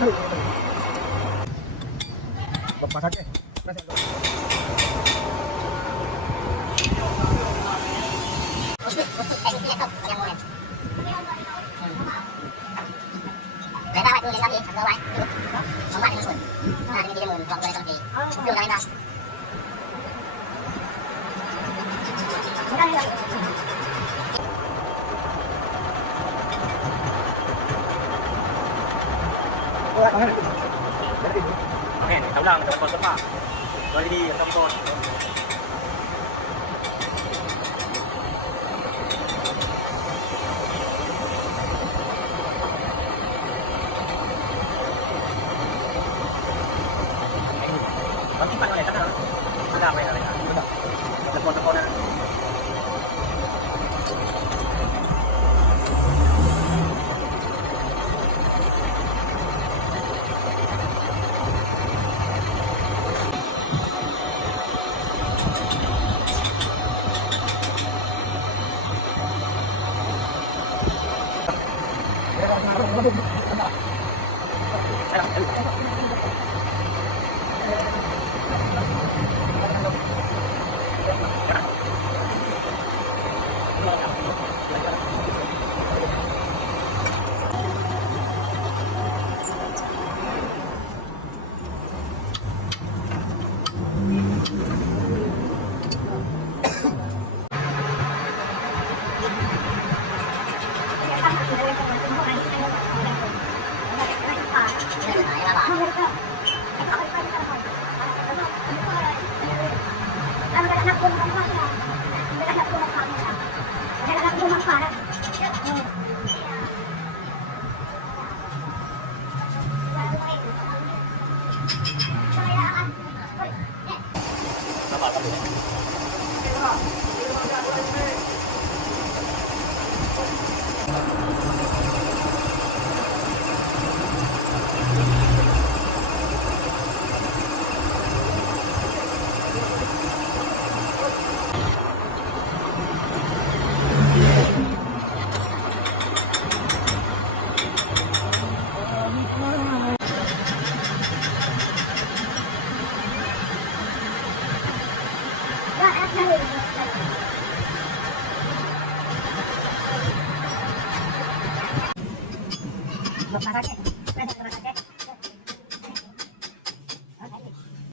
Lepas saja. Để ra đưa lên làm gì? Sắp đưa quay. Không phải là mượn. Là đi mượn vòng về trong kỳ. Đưa ra đây nào. Oke, kita ulang coba konsep Pak. Boleh di tombol. Bagi Pak oleh sana. Ada apa ya? Ada. Telepon-teleponan. Terima kasih.